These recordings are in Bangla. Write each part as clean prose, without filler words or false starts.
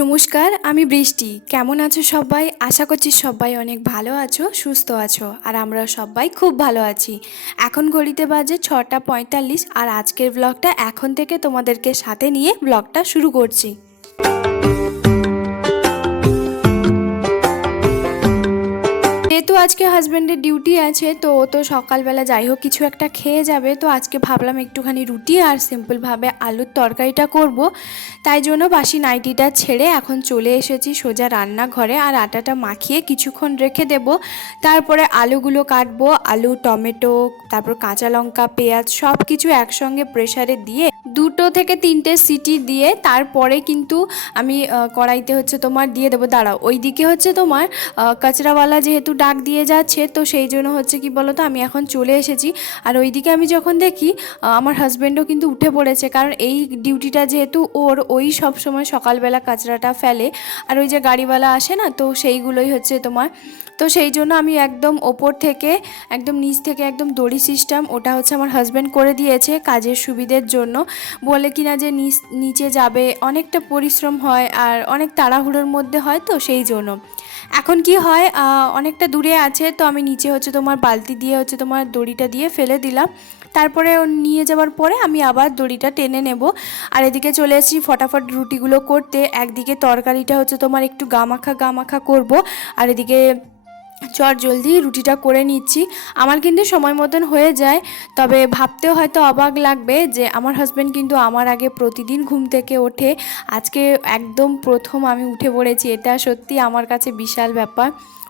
নমস্কার, আমি বৃষ্টি। কেমন আছো সবাই? আশা করছি সবাই অনেক ভালো আছো, সুস্থ আছো। আর আমরা সবাই খুব ভালো আছি। এখন ঘড়িতে বাজে 6টা 45 আর আজকের ব্লগটা এখন থেকে তোমাদেরকে সাথে নিয়ে ব্লগটা শুরু করছি। যেহেতু আজকে হাজব্যান্ডের ডিউটি আছে, তো ও তো সকালবেলা যাই হোক কিছু একটা খেয়ে যাবে, তো আজকে ভাবলাম একটুখানি রুটি আর সিম্পলভাবে আলুর তরকারিটা করব। তাই জন্য বাসি নাইটিটা ছেড়ে এখন চলে এসেছি সোজা রান্নাঘরে, আর আটাটা মাখিয়ে কিছুক্ষণ রেখে দেব। তারপরে আলুগুলো কাটবো, আলু, টমেটো, তারপর কাঁচা লঙ্কা, পেঁয়াজ সব কিছু একসঙ্গে প্রেসারে দিয়ে 2 থেকে 3টে সিটি দিয়ে তারপরে কিন্তু আমি কড়াইতে হচ্ছে তোমার দিয়ে দেবো। দাঁড়াও, ওইদিকে হচ্ছে তোমার কাচরাওয়ালা যেহেতু ডাক দিয়ে যাচ্ছে, তো সেই জন্য হচ্ছে কি বলো তো, আমি এখন চলে এসেছি। আর ওইদিকে আমি যখন দেখি আমার হাজব্যান্ডও কিন্তু উঠে পড়েছে, কারণ এই ডিউটিটা যেহেতু ওর, ওই সব সময় সকালবেলা কাচরাটা ফেলে। আর ওই যে গাড়িওয়ালা আসে না, তো সেইগুলোই হচ্ছে তোমার। তো সেই জন্য আমি একদম ওপর থেকে, একদম নিচ থেকে একদম দড়ি সিস্টেম, ওটা হচ্ছে আমার হাজব্যান্ড করে দিয়েছে কাজের সুবিধের জন্য। বলে কিনা যে নিচে যাবে, অনেকটা পরিশ্রম হয় আর অনেক তাড়াহুড়োর মধ্যে হয়, তো সেই জন্য। এখন কি হয়, অনেকটা দূরে আছে, তো আমি নিচে হচ্ছে তোমার বালতি দিয়ে হচ্ছে তোমার দড়িটা দিয়ে ফেলে দিলাম। তারপরে নিয়ে যাওয়ার পরে আমি আবার দড়িটা টেনে নেব। আর এদিকে চলে এসেছি ফটাফট রুটিগুলো করতে। একদিকে তরকারিটা হচ্ছে তোমার একটু গামাখা গামাখা করব, আর এদিকে জলদি রুটিটা করে নিচ্ছি। আমার কিন্তু সময় মতন হয়ে যায়, তবে ভাবতেও হয়তো অবাক লাগবে যে আমার হাজব্যান্ড কিন্তু আমার আগে প্রতিদিন ঘুম থেকে ওঠে। আজকে একদম প্রথম আমি উঠে পড়েছি, এটা সত্যি আমার কাছে বিশাল ব্যাপার।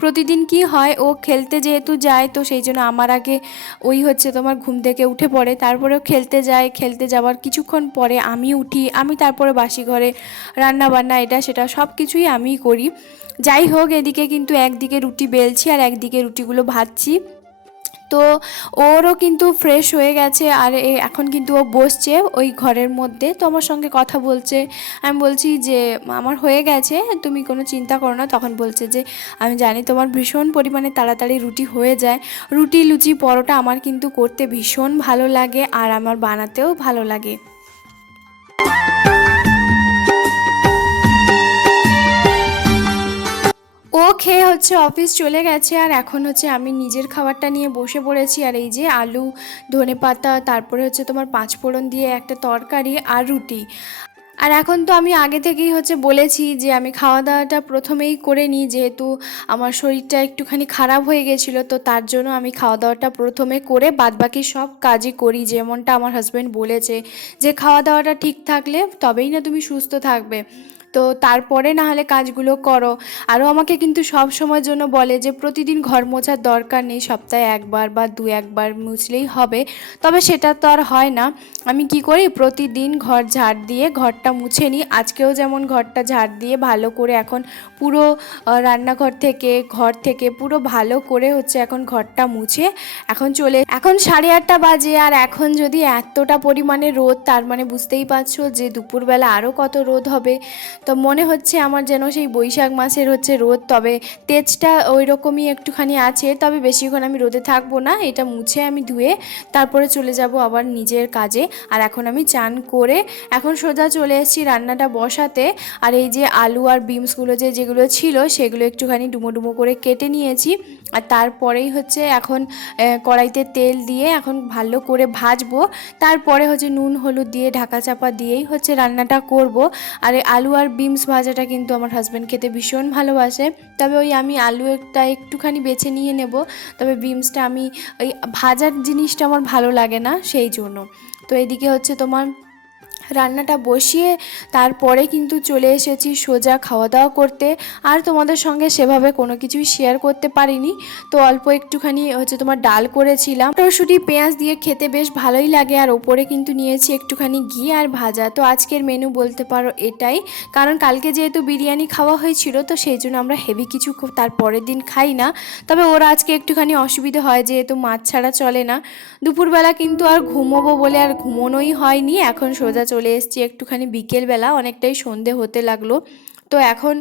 প্রতিদিন কি হয়, ও খেলতে যেহেতু যায়, তো সেই জন্য আমার আগে ওই হচ্ছে তোমার ঘুম থেকে উঠে পড়ে, তারপরেও খেলতে যায়। খেলতে যাওয়ার কিছুক্ষণ পরে আমি উঠি, আমি তারপরে বাসি ঘরে রান্না বান্না এটা সেটা সব কিছুই আমিই করি। যাই হোক, এদিকে কিন্তু একদিকে রুটি বেলছি আর একদিকে রুটিগুলো ভাজছি। তো ওরও কিন্তু ফ্রেশ হয়ে গেছে, আর এখন কিন্তু ও বসছে ওই ঘরের মধ্যে, তো আমার সঙ্গে কথা বলছে। আমি বলছি যে আমার হয়ে গেছে, তুমি কোনো চিন্তা করো না। তখন বলছে যে আমি জানি তোমার ভীষণ পরিমাণে তাড়াতাড়ি রুটি হয়ে যায়। রুটি, লুচি, পরোটা আমার কিন্তু করতে ভীষণ ভালো লাগে, আর আমার বানাতেও ভালো লাগে। ও খেয়ে হচ্ছে অফিস চলে গেছে, আর এখন হচ্ছে আমি নিজের খাবারটা নিয়ে বসে পড়েছি। আর এই যে আলু, ধনেপাতা, তারপরে হচ্ছে তোমার পাঁচফোড়ন দিয়ে একটা তরকারি আর রুটি। আর এখন তো আমি আগে থেকেই হচ্ছে বলেছি যে আমি খাওয়া দাওয়াটা প্রথমেই করে নিই, যেহেতু আমার শরীরটা একটুখানি খারাপ হয়ে গেছিলো, তো তার জন্য আমি খাওয়া দাওয়াটা প্রথমে করে বাদবাকি সব কাজই করি, যেমনটা আমার হাজব্যান্ড বলেছে যে খাওয়া দাওয়াটা ঠিক থাকলে তবেই না তুমি সুস্থ থাকবে। তো তারপরে না হলে কাজগুলো করো। আরও আমাকে কিন্তু সব সময়ের জন্য বলে যে প্রতিদিন ঘর মোছার দরকার নেই, সপ্তাহে একবার বা 2-1বার মুছলেই হবে। তবে সেটা তো আর হয় না। আমি কি করি, প্রতিদিন ঘর ঝাড় দিয়ে ঘরটা মুছে নিই। আজকেও যেমন ঘরটা ঝাড় দিয়ে ভালো করে এখন পুরো রান্নাঘর থেকে, ঘর থেকে পুরো ভালো করে হচ্ছে এখন ঘরটা মুছে এখন 8:30 বাজে। আর এখন যদি এতটা পরিমাণে রোদ, তার মানে বুঝতেই পারছো যে দুপুরবেলা আরও কত রোদ হবে। তো মনে হচ্ছে আমার যেন সেই বৈশাখ মাসের হচ্ছে রোদ, তবে তেজটা ওই রকমই একটুখানি আছে। তবে বেশিক্ষণ আমি রোদে থাকবো না, এটা মুছে আমি ধুয়ে তারপরে চলে যাব আবার নিজের কাজে। আর এখন আমি চান করে এখন সোজা চলে এসেছি রান্নাটা বসাতে। আর এই যে আলু আর বিনসগুলো যেগুলো ছিল সেগুলো একটুখানি ডুমো ডুমো করে কেটে নিয়েছি। আর তারপরেই হচ্ছে এখন কড়াইতে তেল দিয়ে এখন ভালো করে ভাজবো। তারপরে হচ্ছে নুন হলুদ দিয়ে ঢাকা চাপা দিয়েই হচ্ছে রান্নাটা করব। আর এই আলু আর বিনস ভাজাটা কিন্তু আমার হাজব্যান্ড খেতে ভীষণ ভালোবাসে, তবে ওই আমি আলুটা একটুখানি বেছে নিয়ে নেব, তবে বিনসটা আমি ওই ভাজার জিনিসটা আমার ভালো লাগে না, সেই জন্য। তো এদিকে হচ্ছে তোমার রান্নাটা বসিয়ে তারপরে কিন্তু চলে এসেছি সোজা খাওয়া দাওয়া করতে। আর তোমাদের সঙ্গে সেভাবে কোনো কিছুই শেয়ার করতে পারিনি, তো অল্প একটুখানি হচ্ছে তোমার ডাল করেছিলাম, মটরশুঁটি পেঁয়াজ দিয়ে খেতে বেশ ভালোই লাগে। আর ওপরে কিন্তু নিয়েছি একটুখানি ঘি আর ভাজা। তো আজকের মেনু বলতে পারো এটাই, কারণ কালকে যেহেতু বিরিয়ানি খাওয়া হয়েছিল, তো সেই জন্য আমরা হেভি কিছু তার পরের দিন খাই না। তবে ওরা আজকে একটুখানি অসুবিধে হয়, যেহেতু মাছ ছাড়া চলে না। দুপুরবেলা কিন্তু আর ঘুমোবো বলে আর ঘুমোনোই হয়নি। এখন সোজা চলে এসেছি একটুখানি বিকেলবেলা, অনেকটাই সন্ধে হতে লাগলো। তো এখন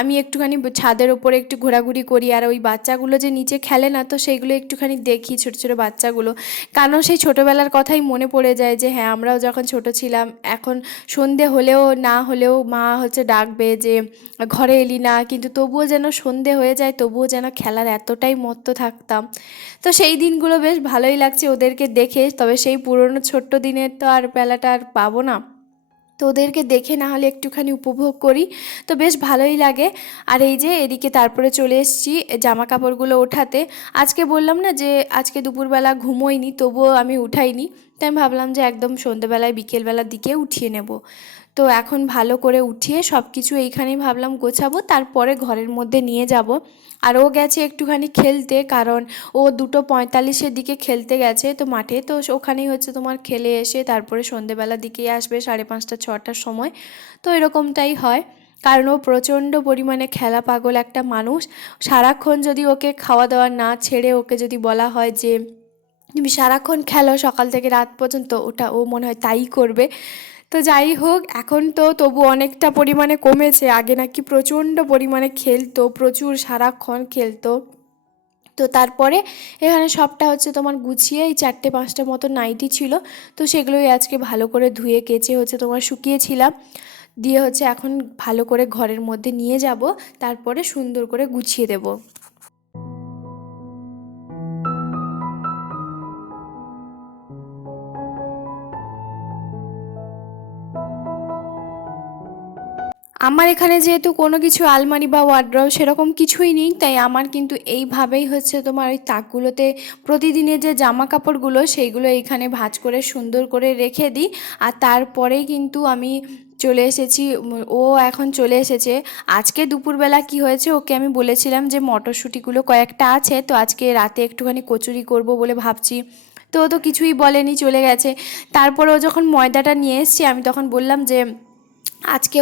আমি একটুখানি ছাদের ওপরে একটু ঘোরাঘুরি করি, আর ওই বাচ্চাগুলো যে নিচে খেলে না, তো সেইগুলো একটুখানি দেখি, ছোটো ছোটো বাচ্চাগুলো। কারণ সেই ছোটোবেলার কথাই মনে পড়ে যায় যে হ্যাঁ, আমরাও যখন ছোট ছিলাম, এখন সন্ধে হলেও না হলেও মা ডাকবে যে ঘরে এলি না, কিন্তু তবুও যেন সন্ধে হয়ে যায়, তবুও যেন খেলার এতটাই মত্ত থাকতাম। তো সেই দিনগুলো বেশ ভালোই লাগছে ওদেরকে দেখে। তবে সেই পুরনো ছোট্ট দিনের তো আর বেলাটা আর পাবো না, তো ওদেরকে দেখে না হলে একটুখানি উপভোগ করি, তো বেশ ভালোই লাগে। আর এই যে এদিকে তারপরে চলে এসেছি জামা কাপড়গুলো ওঠাতে। আজকে বললাম না যে আজকে দুপুরবেলা ঘুমোইনি, তবুও আমি উঠাইনি। তাই আমি ভাবলাম যে একদম সন্ধ্যেবেলায় বিকেলবেলার দিকে উঠিয়ে নেব। তো এখন ভালো করে উঠিয়ে সব কিছু এইখানেই ভাবলাম গোছাবো, তারপরে ঘরের মধ্যে নিয়ে যাব। আর ও গেছে একটুখানি খেলতে, কারণ ও 2:45-এর দিকে খেলতে গেছে তো মাঠে। তো ওখানেই তোমার খেলে এসে তারপরে সন্ধেবেলার দিকেই আসবে, 5:30-6টার সময়। তো এরকমটাই হয়, কারণ ও প্রচণ্ড পরিমাণে খেলা পাগল একটা মানুষ। সারাক্ষণ যদি ওকে খাওয়া দাওয়া না ছেড়ে ওকে যদি বলা হয় যে তুমি সারাক্ষণ খেলো সকাল থেকে রাত পর্যন্ত, ওটা ও মনে হয় তাই করবে। তো যাই হোক, এখন তো তবু অনেকটা পরিমাণে কমেছে। আগে নাকি প্রচণ্ড পরিমাণে খেলতো, প্রচুর সারাক্ষণ খেলতো। তো তারপরে এখানে সবটা তোমার গুছিয়ে এই 4টে-5টা মতো নাইটি ছিল, তো সেগুলোই আজকে ভালো করে ধুয়ে কেচে তোমার শুকিয়েছিলাম। দিয়ে এখন ভালো করে ঘরের মধ্যে নিয়ে যাব, তারপরে সুন্দর করে গুছিয়ে দেবো। আমার এখানে যেহেতু কোনো কিছু আলমারি বা ওয়ার্ড্রব সেরকম কিছুই নেই, তাই আমার কিন্তু এইভাবেই তোমার ওই তাকগুলোতে প্রতিদিনের যে জামা কাপড়গুলো সেইগুলো এইখানে ভাঁজ করে সুন্দর করে রেখে দিই। আর তারপরেই কিন্তু আমি চলে এসেছি, ও এখন চলে এসেছে। আজকে দুপুরবেলা কি হয়েছে, ওকে আমি বলেছিলাম যে মটরশুঁটিগুলো কয়েকটা আছে, তো আজকে রাতে একটুখানি কচুরি করব বলে ভাবছি। তো ও তো কিছুই বলেনি, চলে গেছে। তারপরে ও যখন ময়দাটা নিয়ে এসছি, আমি তখন বললাম যে আজকে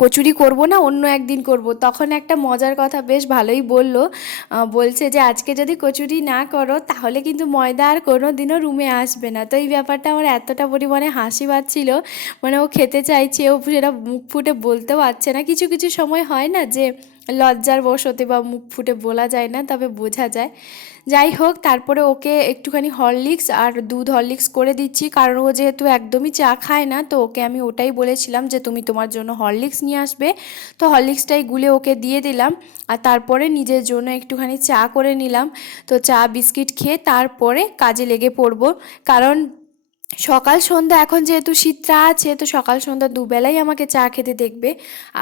কচুরি করব না, অন্য একদিন করব। তখন একটা মজার কথা বেশ ভালোই বলল, বলছে যে আজকে যদি কচুরি না করো তাহলে কিন্তু ময়দা আর কোনো দিনও রুমে আসবে না। তো এই ব্যাপারটা আমার এতটা পরিমাণে হাসি পাচ্ছিল, মানে ও খেতে চাইছে, ও সেটা মুখ ফুটে বলতেও পারছে না। কিছু কিছু সময় হয় না যে লজ্জার বশতে বা মুখ ফুটে বলা যায় না, তবে বোঝা যায়। যাই হোক, তারপরে ওকে একটুখানি হরলিক্স আর দুধ হরলিক্স করে দিচ্ছি, কারণ ও যেহেতু একদমই চা খায় না, তো ওকে আমি ওটাই বলেছিলাম যে তুমি তোমার জন্য হরলিক্স নিয়ে আসবে। তো হরলিক্সটাই গুলে ওকে দিয়ে দিলাম, আর তারপরে নিজের জন্য একটুখানি চা করে নিলাম। তো চা বিস্কিট খেয়ে তারপরে কাজে লেগে পড়বো, কারণ সকাল সন্ধ্যা এখন যেহেতু শীতটা আছে, তো সকাল সন্ধ্যা দুবেলাই আমাকে চা খেতে দেখবে।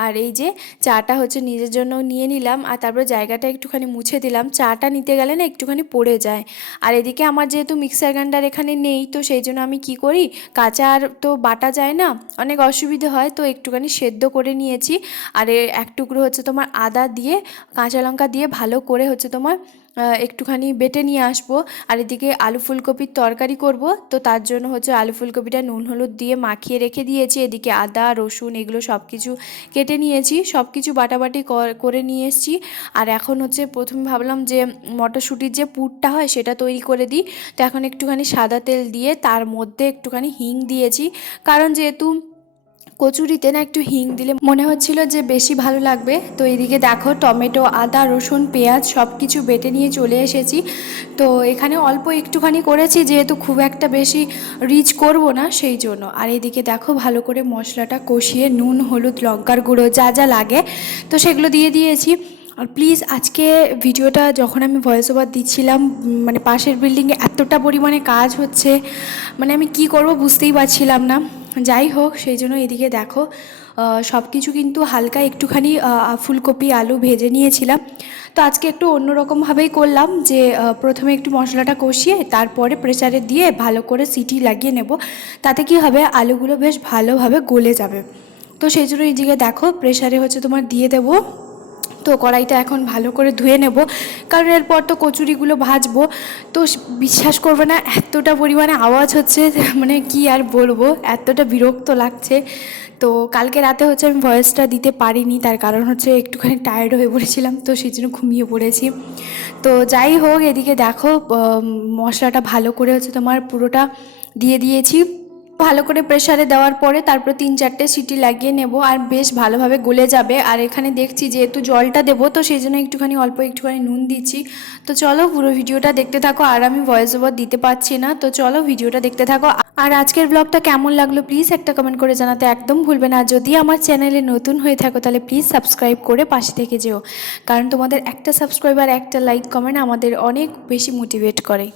আর এই যে চাটা নিজের জন্য নিয়ে নিলাম, আর তারপরে জায়গাটা একটুখানি মুছে দিলাম। চাটা নিতে গেলে না একটুখানি পড়ে যায়। আর এদিকে আমার যেহেতু মিক্সার গ্রাইন্ডার এখানে নেই, তো সেই জন্য আমি কি করি, কাঁচা আর তো বাটা যায় না, অনেক অসুবিধে হয়। তো একটুখানি সেদ্ধ করে নিয়েছি, আর এক টুকরো তোমার আদা দিয়ে কাঁচা লঙ্কা দিয়ে ভালো করে তোমার একটুখানি বেটে নিয়ে আসবো। আর এদিকে আলু ফুলকপির তরকারি করব, তো তার জন্য আলু ফুলকপিটা নুন হলুদ দিয়ে মাখিয়ে রেখে দিয়েছি। এদিকে আদা রসুন এগুলো সব কিছু কেটে নিয়েছি, সব কিছু বাটাবাটি করে নিয়ে এসেছি। আর এখন প্রথমে ভাবলাম যে মটরশুঁটির যে পুরটা হয় সেটা তৈরি করে দিই। তো এখন একটুখানি সাদা তেল দিয়ে তার মধ্যে একটুখানি হিং দিয়েছি, কারণ যেহেতু কচুরিতে না একটু হিং দিলে মনে হচ্ছিল যে বেশি ভালো লাগবে। তো এদিকে দেখো টমেটো আদা রসুন পেঁয়াজ সব কিছু বেটে নিয়ে চলে এসেছি। তো এখানে অল্প একটুখানি করেছি, যেহেতু খুব একটা বেশি রিচ করব না সেই জন্য। আর এদিকে দেখো ভালো করে মশলাটা কষিয়ে নুন হলুদ লঙ্কার গুঁড়ো যা যা লাগে তো সেগুলো দিয়ে দিয়েছি। আর প্লিজ আজকে ভিডিওটা যখন আমি ভয়েস ওভার দিচ্ছিলাম, মানে পাশের বিল্ডিংয়ে এতটা পরিমাণে কাজ হচ্ছে, মানে আমি কি করব বুঝতেই পারছিলাম না। যাই হোক, সেই জন্য এদিকে দেখো সব কিছু কিন্তু হালকা একটুখানি ফুলকপি আলু ভেজে নিয়েছিলাম। তো আজকে একটু অন্যরকমভাবেই করলাম, যে প্রথমে একটু মশলাটা কষিয়ে তারপরে প্রেসারে দিয়ে ভালো করে সিটি লাগিয়ে নেব। তাতে কি হবে, আলুগুলো বেশ ভালোভাবে গলে যাবে। তো সেই জন্য এইদিকে দেখো প্রেসারে তোমার দিয়ে দেবো। তো কড়াইটা এখন ভালো করে ধুয়ে নেব, কারণ এরপর তো কচুরিগুলো ভাজবো। তো বিশ্বাস করবে না, এতটা পরিমাণে আওয়াজ হচ্ছে, মানে কি আর বলবো, এতটা বিরক্ত লাগছে। তো কালকে রাতে আমি ভয়েসটা দিতে পারিনি, তার কারণ একটুখানি টায়ার্ড হয়ে পড়েছিলাম, তো সেই জন্য ঘুমিয়ে পড়েছি। তো যাই হোক, এদিকে দেখো মশলাটা ভালো করে তোমার পুরোটা দিয়ে দিয়েছি। ভালো করে প্রেসারে দেওয়ার পরে তারপর 3-4টে সিটি লাগিয়ে নেব আর বেশ ভালোভাবে গলে যাবে। আর এখানে দেখছি যেহেতু জলটা দেবো তো সেই জন্য একটুখানি একটুখানি নুন দিচ্ছি। তো চলো পুরো ভিডিওটা দেখতে থাকো, আর আমি ভয়েস ওভার দিতে পারছি না, তো চলো ভিডিওটা দেখতে থাকো। আর আজকের ব্লগটা কেমন লাগলো প্লিজ একটা কমেন্ট করে জানাতে একদম ভুলবে না। আর যদি আমার চ্যানেলে নতুন হয়ে থাকো তাহলে প্লিজ সাবস্ক্রাইব করে পাশে থেকে যেও, কারণ তোমাদের একটা সাবস্ক্রাইব আর একটা লাইক কমেন্ট আমাদের অনেক বেশি মোটিভেট করে।